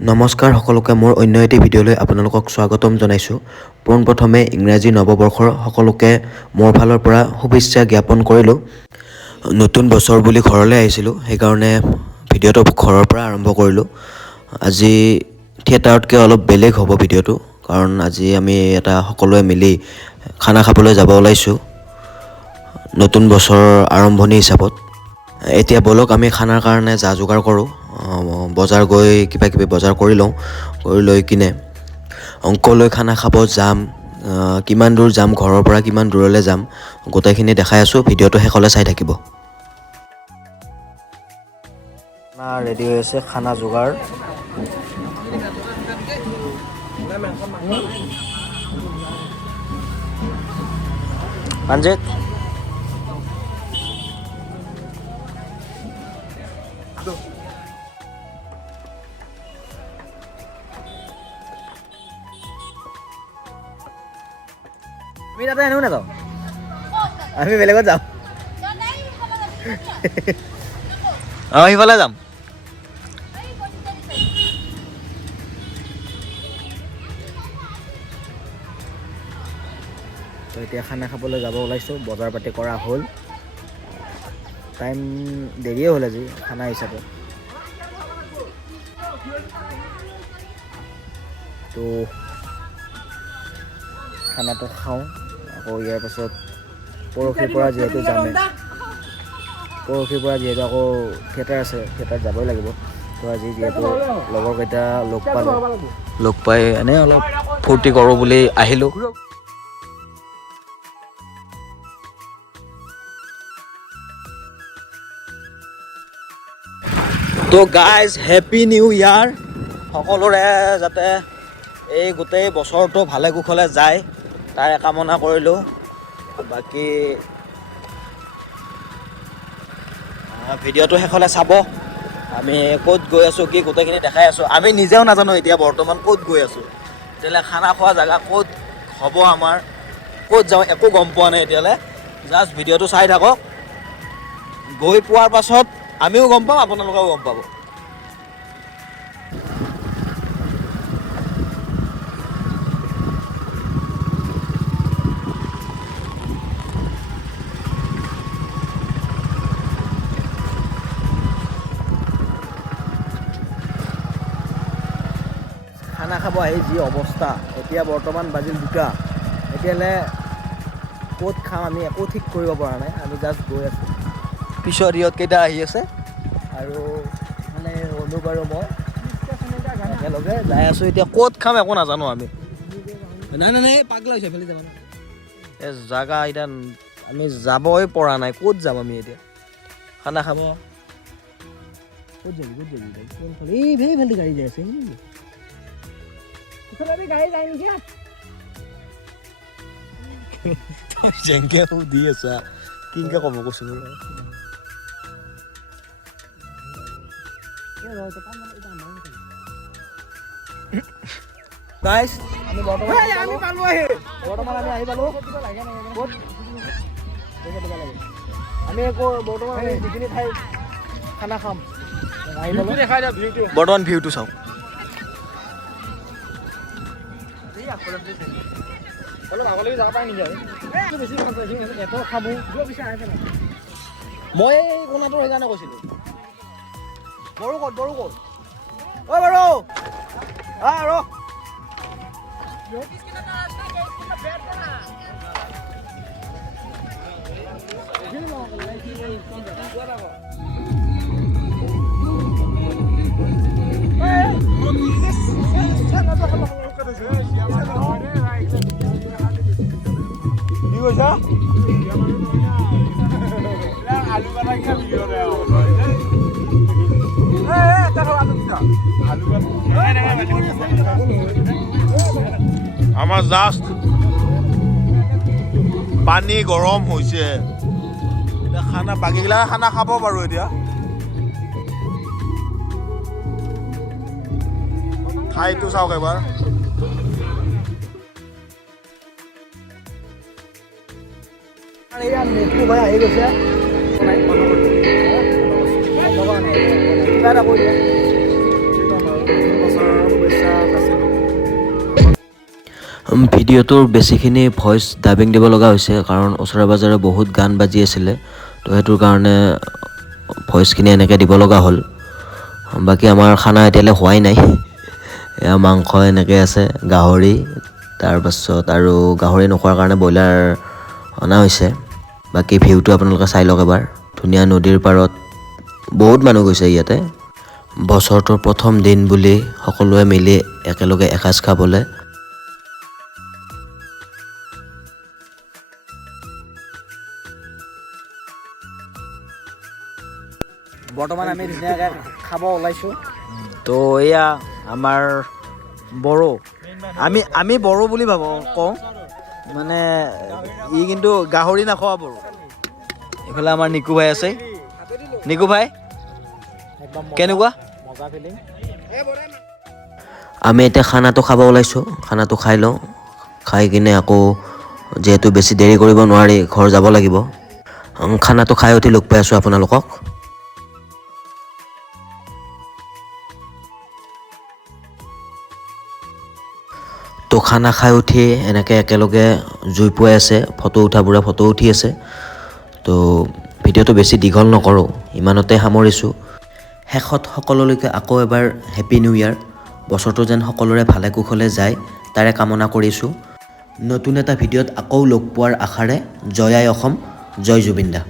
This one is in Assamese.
নমস্কাৰ সকলোকে মোৰ অন্য এটি ভিডিঅ'লৈ আপোনালোকক স্বাগতম জনাইছোঁ। পোনপ্ৰথমে ইংৰাজী নৱবৰ্ষৰ সকলোকে মোৰ ফালৰ পৰা শুভেচ্ছা জ্ঞাপন কৰিলোঁ। নতুন বছৰ বুলি ঘৰলৈ আহিছিলোঁ, সেইকাৰণে ভিডিঅ'টো ঘৰৰ পৰা আৰম্ভ কৰিলোঁ। আজি থিয়েটাৰতকৈ অলপ বেলেগ হ'ব ভিডিঅ'টো, কাৰণ আজি আমি এটা সকলোৱে মিলি খানা খাবলৈ যাব ওলাইছোঁ নতুন বছৰৰ আৰম্ভণি হিচাপত। এতিয়া ব'লক আমি খানাৰ কাৰণে যা যোগাৰ কৰোঁ। বজাৰ গৈ কিবা কিবি বজাৰ কৰি লওঁ, কৰি লৈ কিনে অংকলৈ খানা খাব যাম। কিমান দূৰ যাম, ঘৰৰ পৰা কিমান দূৰলৈ যাম, গোটেইখিনি দেখাই আছোঁ, ভিডিঅ'টো শেষলৈ চাই থাকিব। খানা ৰেডি হৈ আছে, খানা যোগাৰ। ৰঞ্জিত আমি তাতে আনিও নাযাওঁ, আমি বেলেগত যাম। সিফালে যাম। তো এতিয়া খানা খাবলৈ যাব ওলাইছোঁ, বজাৰ পাতি কৰা হ'ল। টাইম দেৰিয়ে হ'ল আজি খানা হিচাপে। তো খানাটো খাওঁ, আকৌ ইয়াৰ পাছত পৰহিৰ পৰা যিহেতু আকৌ থিয়েটাৰ আছে, থিয়েটাৰত যাবই লাগিব। তো আজি যিহেতু লগৰকেইটা লগ পাই এনেই অলপ ফূৰ্তি কৰোঁ বুলি আহিলোঁ। তো গাইজ, হেপী নিউ ইয়াৰ। সকলোৰে যাতে এই গোটেই বছৰটো ভালে কুশলে যায়, তাৰে কামনা কৰিলোঁ। বাকী ভিডিঅ'টো শেষলৈ চাব। আমি ক'ত গৈ আছোঁ, কি গোটেইখিনি দেখাই আছোঁ। আমি নিজেও নাজানো এতিয়া বৰ্তমান ক'ত গৈ আছোঁ। তেতিয়াহ'লে খানা খোৱা জেগা ক'ত হ'ব, আমাৰ ক'ত যাওঁ একো গম পোৱা নাই এতিয়ালৈ। জাষ্ট ভিডিঅ'টো চাই থাকক, গৈ পোৱাৰ পাছত আমিও গম পাম, আপোনালোকেও গম পাব। খানা খাব আহি যি অৱস্থা, এতিয়া বৰ্তমান বাজিল 2টা। এতিয়ালৈ ক'ত খাম আমি একো ঠিক কৰিব পৰা নাই। আমি জাষ্ট গৈ আছোঁ। পিছত ইহঁতকেইটা আহি আছে আৰু মানে অনুপ আৰু মই একেলগে যাই আছোঁ। এতিয়া ক'ত খাম একো নাজানো আমি। নাই পাগলা হৈছে, ফেলি যাব এই জাগা। এতিয়া আমি যাবই পৰা নাই, ক'ত যাম আমি এতিয়া খানা খাব? ক'ত যাবি এইফালে গাড়ী যাই আছে, গাড়ী যায় নেকি? যেনেকে দি আছা কিনকে কব কৈছো। গাইজ, আমি বৰ্তমান আমি আহি পালোঁ। আমি আকৌ বৰ্তমান যিখিনি ঠাই খানা খাম, বৰ্তমান ভিউটো চাওঁ। মই এই কোণাটোৰ সেইকাৰণে কৈছিলোঁ। বড়ো ক'ত অ' বাৰু ৰ কি কৈছা? আমাৰ জাষ্ট পানী গৰম হৈছে। এতিয়া খানা বাকীগিলা খানা খাব পাৰোঁ এতিয়া। ঠাইটো চাওক এবাৰ। মেট্ৰো ভাই আহি গৈছে। কিবা এটা কৰি ভিডিঅ'টোৰ বেছিখিনি ভইচ ডাবিং দিব লগা হৈছে কাৰণ ওচৰে পাজৰে বহুত গান বাজি আছিলে তো সেইটোৰ কাৰণে ভইচখিনি এনেকৈ দিব লগা হ'ল বাকী আমাৰ খানা এতিয়ালৈ হোৱাই নাই এয়া মাংস এনেকৈ আছে গাহৰি তাৰপাছত আৰু গাহৰি নোখোৱাৰ কাৰণে ব্ৰইলাৰ অনা হৈছে বাকী ভিউটো আপোনালোকে চাই লওক এবাৰ ধুনীয়া নদীৰ পাৰত বহুত মানুহ গৈছে ইয়াতে বছৰটোৰ প্ৰথম দিন বুলি সকলোৱে মিলি একেলগে এসাঁজ খাবলৈ বৰ্তমান আমি ধুনীয়াকৈ খাব ওলাইছোঁ তো এয়া আমাৰ বড়ো আমি বড়ো বুলি কওঁ মানে ই কিন্তু গাহৰি নাখোৱা বড়ো এইফালে আমাৰ নিকু ভাই আছে নিকু ভাই কেনেকুৱা মজা ফিলিং আমি এতিয়া খানাটো খাব ওলাইছোঁ খানাটো খাই লওঁ খাই কিনে আকৌ যিহেতু বেছি দেৰি কৰিব নোৱাৰি ঘৰ যাব লাগিব খানাটো খাই উঠি লগ পাই আছোঁ আপোনালোকক তো খানা খাই উঠি এনেকৈ একেলগে জুই পুৱাই আছে ফটো উঠাবোৰে ফটো উঠি আছে তো ভিডিঅ'টো বেছি দীঘল নকৰোঁ ইমানতে সামৰিছোঁ শেষত সকলোলৈকে আকৌ এবাৰ হেপী নিউ ইয়াৰ বছৰটো যেন সকলোৰে ভালে কুশলে যায় তাৰে কামনা কৰিছোঁ নতুন এটা ভিডিঅ'ত আকৌ লগ পোৱাৰ আশাৰে জয় আই অসম জয় জুবিন দা